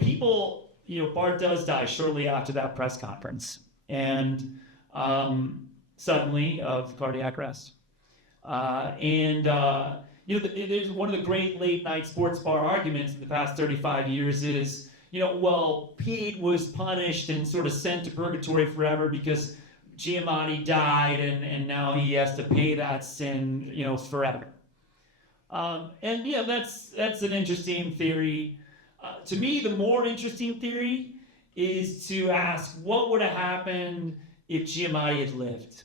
People. Bart does die shortly after that press conference, and suddenly of cardiac arrest. There's one of the great late night sports bar arguments in the past 35 years is, Pete was punished and sort of sent to purgatory forever because Giamatti died and now he has to pay that sin, forever. That's an interesting theory. To me, the more interesting theory is to ask what would have happened if Giamatti had lived.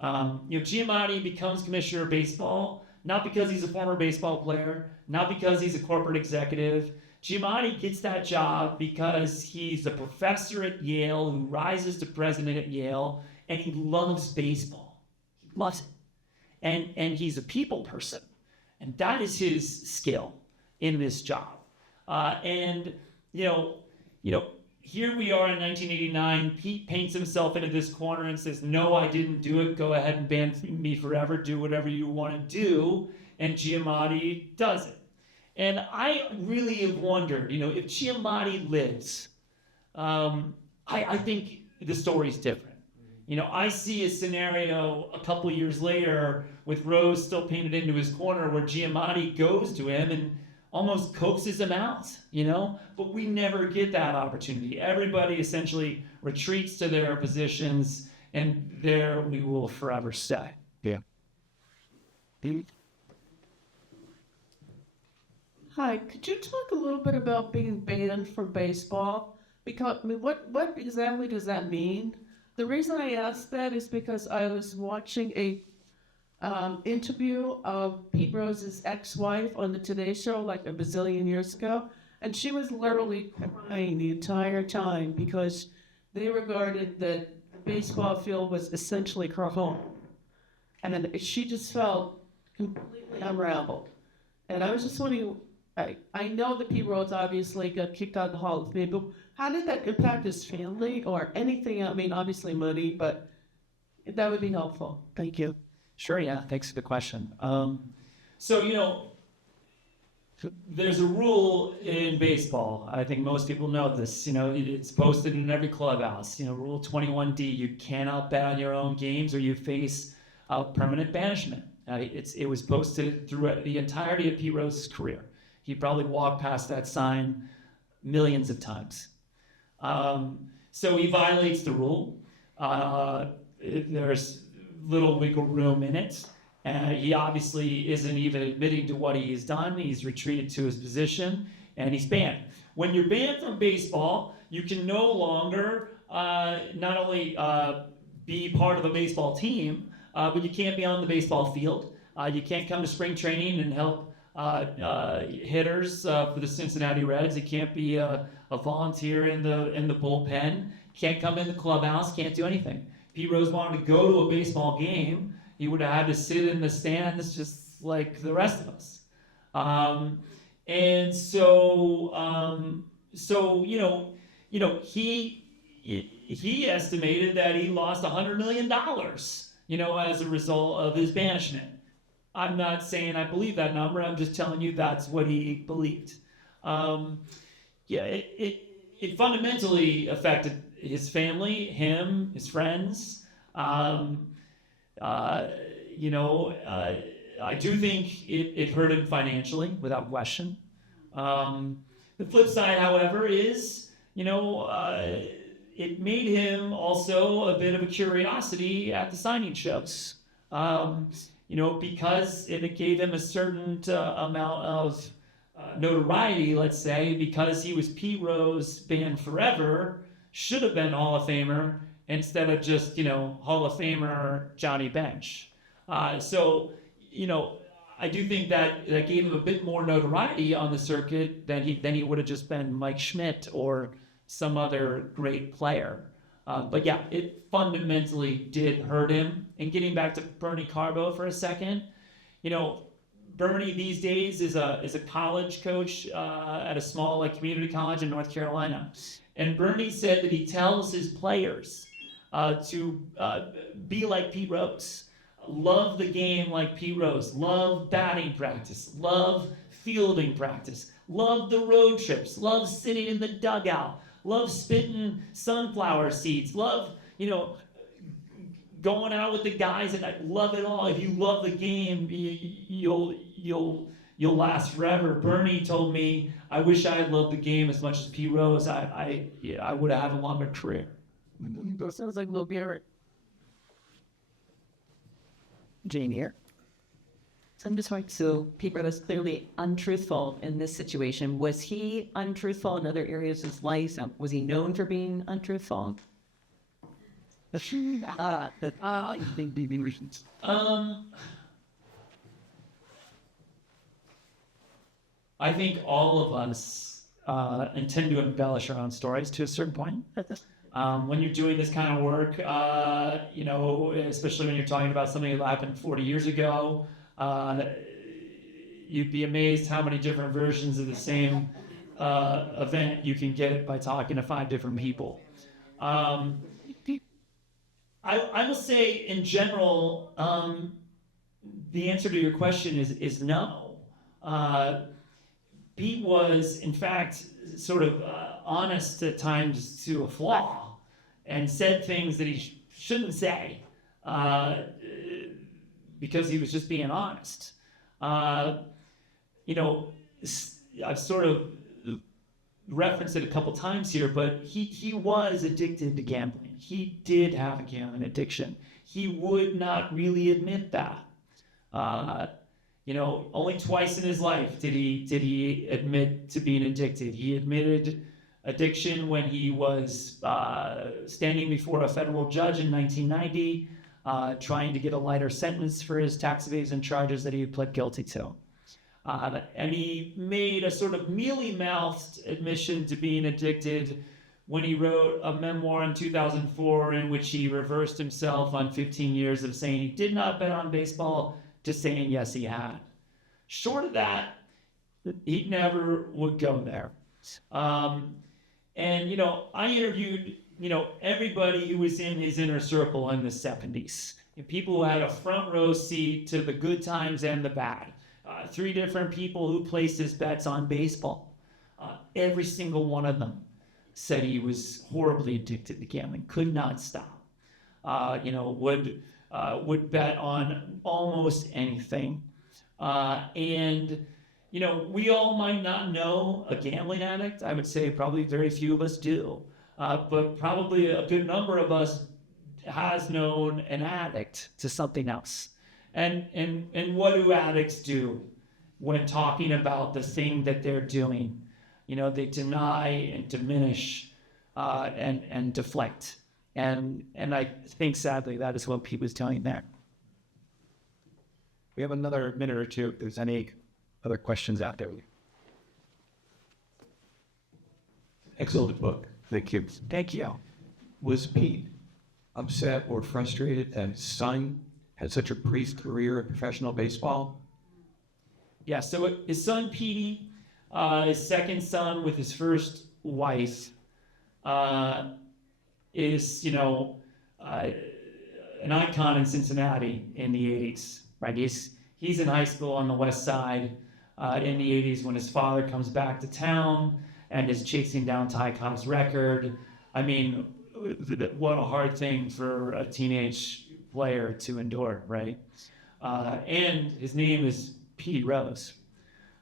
Giamatti becomes commissioner of baseball, not because he's a former baseball player, not because he's a corporate executive. Giamatti gets that job because he's a professor at Yale who rises to president at Yale, and he loves baseball. He loves it. And he's a people person. And that is his skill in this job. Here we are in 1989. Pete paints himself into this corner and says, no, I didn't do it. Go ahead and ban me forever. Do whatever you want to do. And Giamatti does it. And I really have wondered, if Giamatti lives, I think the story's different. I see a scenario a couple years later with Rose still painted into his corner where Giamatti goes to him and almost coaxes him out, but we never get that opportunity. Everybody essentially retreats to their positions, and there we will forever stay. Yeah. Hi, could you talk a little bit about being banned from baseball? Because, what exactly does that mean? The reason I asked that is because I was watching a interview of Pete Rose's ex-wife on the Today Show like a bazillion years ago, and she was literally crying the entire time because they regarded that the baseball field was essentially her home. And then she just felt completely unraveled. And I was just wondering, I know that Pete Rose obviously got kicked out of the Hall of Fame, but how did that impact his family or anything? I mean, obviously money, but that would be helpful. Thank you. Sure, yeah, thanks for the question. So, there's a rule in baseball. I think most people know this. It's posted in every clubhouse. Rule 21D, you cannot bet on your own games or you face permanent banishment. It was posted throughout the entirety of Pete Rose's career. He probably walked past that sign millions of times. So he violates the rule. There's little wiggle room in it. And he obviously isn't even admitting to what he's done. He's retreated to his position, and he's banned. When you're banned from baseball, you can no longer not only be part of a baseball team, but you can't be on the baseball field. You can't come to spring training and help hitters for the Cincinnati Reds. You can't be a volunteer in the bullpen. Can't come in the clubhouse. Can't do anything. Pete Rose wanted to go to a baseball game. He would have had to sit in the stands just like the rest of us. And so he estimated that he lost $100 million, as a result of his banishment. I'm not saying I believe that number. I'm just telling you that's what he believed. It fundamentally affected his family, him, his friends. I do think it hurt him financially, without question. The flip side, however, is, it made him also a bit of a curiosity at the signing shows. Because it gave him a certain amount of notoriety, let's say, because he was Pete Rose, banned forever, should have been Hall of Famer, instead of just, Hall of Famer Johnny Bench. I do think that gave him a bit more notoriety on the circuit than he would have just been Mike Schmidt or some other great player. But yeah, it fundamentally did hurt him. And getting back to Bernie Carbo for a second, Bernie these days is a college coach at a small community college in North Carolina. And Bernie said that he tells his players to be like Pete Rose. Love the game like Pete Rose. Love batting practice. Love fielding practice. Love the road trips. Love sitting in the dugout. Love spitting sunflower seeds. Love, going out with the guys, and I love it all. If you love the game, you'll last forever. Bernie told me, I wish I had loved the game as much as Pete Rose. I would have had a longer career. That sounds like Lil Garrett. Jane here. So I'm just wondering, so Pete Rose is clearly untruthful in this situation. Was he untruthful in other areas of his life? Was he known for being untruthful? I think all of us intend to embellish our own stories to a certain point. When you're doing this kind of work, especially when you're talking about something that happened 40 years ago, you'd be amazed how many different versions of the same event you can get by talking to 5 different people. I will say, in general, the answer to your question is no. Pete was, in fact, sort of honest at times to a flaw, and said things that he shouldn't say because he was just being honest. I've sort of referenced it a couple times here, but he was addicted to gambling. He did have a gambling addiction. He would not really admit that. Only twice in his life did he admit to being addicted. He admitted addiction when he was standing before a federal judge in 1990, trying to get a lighter sentence for his tax evasion charges that he had pled guilty to. And he made a sort of mealy-mouthed admission to being addicted when he wrote a memoir in 2004 in which he reversed himself on 15 years of saying he did not bet on baseball to saying yes, he had. Short of that, he never would go there. And, I interviewed, everybody who was in his inner circle in the 70s. People who had a front row seat to the good times and the bad. 3 different people who placed his bets on baseball. Every single one of them said he was horribly addicted to gambling, could not stop. Would bet on almost anything. And we all might not know a gambling addict. I would say probably very few of us do. But probably a good number of us has known an addict to something else. And what do addicts do when talking about the thing that they're doing? They deny and diminish and deflect. And I think, sadly, that is what Pete was doing there. We have another minute or two if there's any other questions out there. Excellent book. Thank you. Thank you. Was Pete upset or frustrated that his son had such a brief career in professional baseball? Yeah, so his son, Petey, his second son with his first wife, is, an icon in Cincinnati in the 80s, right? He's in high school on the west side in the 80s when his father comes back to town and is chasing down Ty Cobb's record. I mean, what a hard thing for a teenage player to endure, right? And his name is Pete Rose.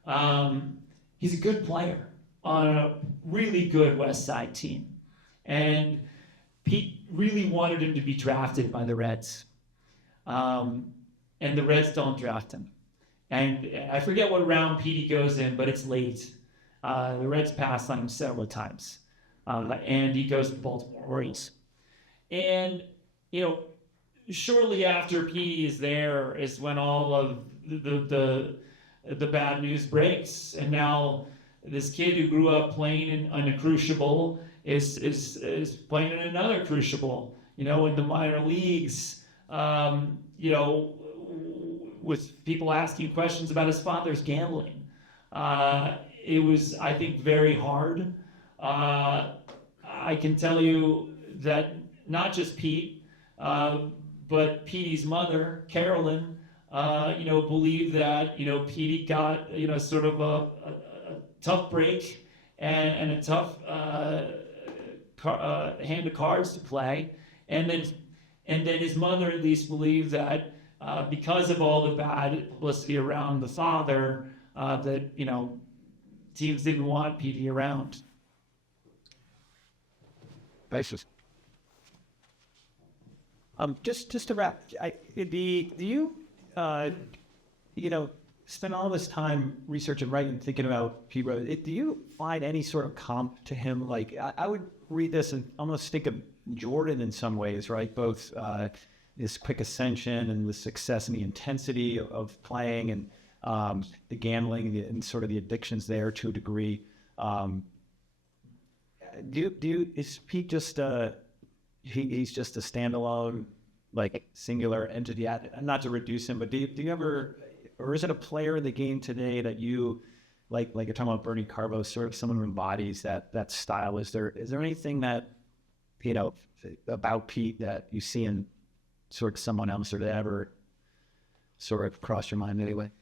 He's a good player on a really good West Side team. And Pete really wanted him to be drafted by the Reds. And the Reds don't draft him. And I forget what round Petey goes in, but it's late. The Reds passed on him several times. And he goes to the Baltimore Orioles. And, shortly after Petey is there is when all of the bad news breaks. And now this kid who grew up playing on a crucible is playing in another crucible, in the minor leagues, with people asking questions about his father's gambling. It was, I think, very hard. I can tell you that not just Pete, but Petey's mother, Carolyn, believed that, Petey got, sort of a tough break and a tough hand of cards to play. And then his mother at least believed that because of all the bad publicity around the father, that, teams didn't want Petey around. Basis. Just to wrap, do you spend all this time researching, writing, thinking about Pete Rose? Do you find any sort of comp to him? Like I would read this and almost think of Jordan in some ways, right? Both this quick ascension and the success and the intensity of playing and the gambling and sort of the addictions there to a degree. Is Pete just he's just a standalone, like singular entity? Not to reduce him, but do you ever, or is it a player in the game today that you like you're talking about Bernie Carbo, sort of someone who embodies that style? Is there anything that about Pete that you see in sort of someone else, or that ever sort of crossed your mind anyway?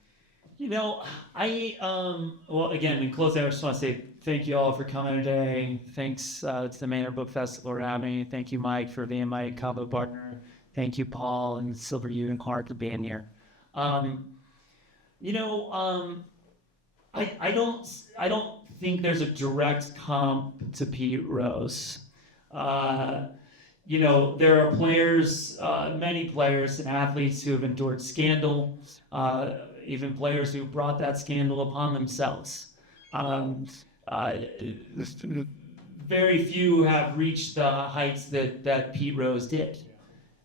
Well, again, in closing, I just want to say thank you all for coming today. Thanks to the Maynard Book Festival for having me. Thank you, Mike, for being my combo partner. Thank you, Paul and Silver Unicorn, for being here. I don't think there's a direct comp to Pete Rose. There are players, many players and athletes who have endured scandal, even players who brought that scandal upon themselves. Very few have reached the heights that Pete Rose did.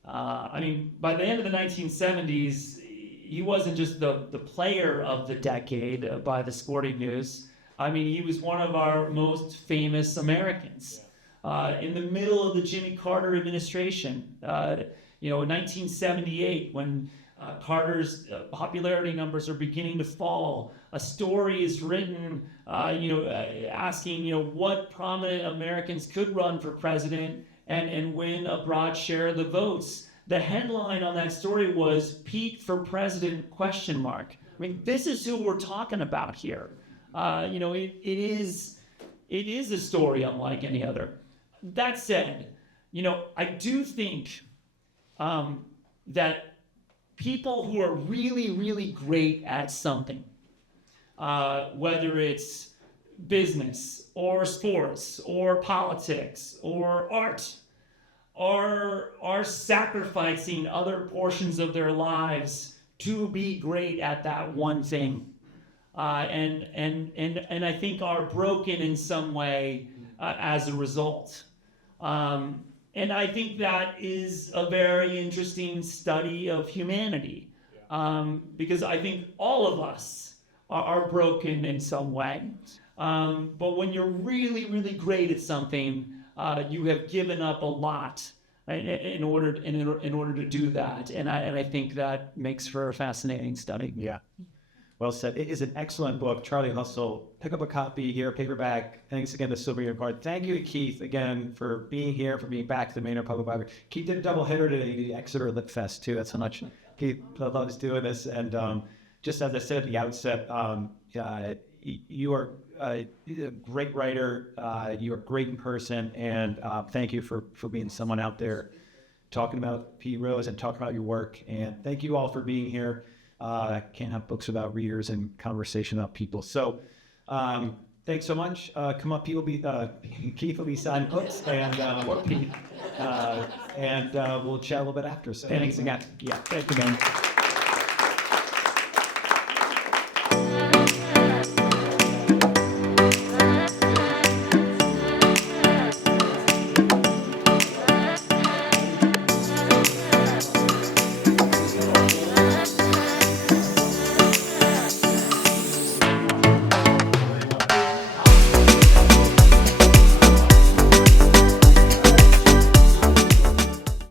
By the end of the 1970s, he wasn't just the player of the decade by the Sporting News. He was one of our most famous Americans. in the middle of the Jimmy Carter administration, in 1978, when Carter's popularity numbers are beginning to fall, a story is written, asking, what prominent Americans could run for president and win a broad share of the votes. The headline on that story was "Pete for President?" ? I mean, this is who we're talking about here. It is a story unlike any other. That said, I do think that people who are really, really great at something, whether it's business or sports or politics or art, are sacrificing other portions of their lives to be great at that one thing, and I think are broken in some way as a result. And I think that is a very interesting study of humanity, because I think all of us are broken in some way. But when you're really, really great at something, you have given up a lot in order to do that, and I think that makes for a fascinating study. Yeah. Well said. It is an excellent book, Charlie Hustle. Pick up a copy here, paperback. Thanks again to Silver Unicorn. Thank you to Keith again for being here, for being back to the Maynard Public Library. Keith did a double hitter today, the Exeter Lit Fest too. That's how much Keith loves doing this. And just as I said at the outset, you are a great writer. You are great in person, and thank you for being someone out there talking about Pete Rose and talking about your work. And thank you all for being here. I can't have books without readers and conversation about people. So thanks so much. Come up, Keith will be signing books, and we'll chat a little bit after. So Thanks again. Yeah, thank you, man.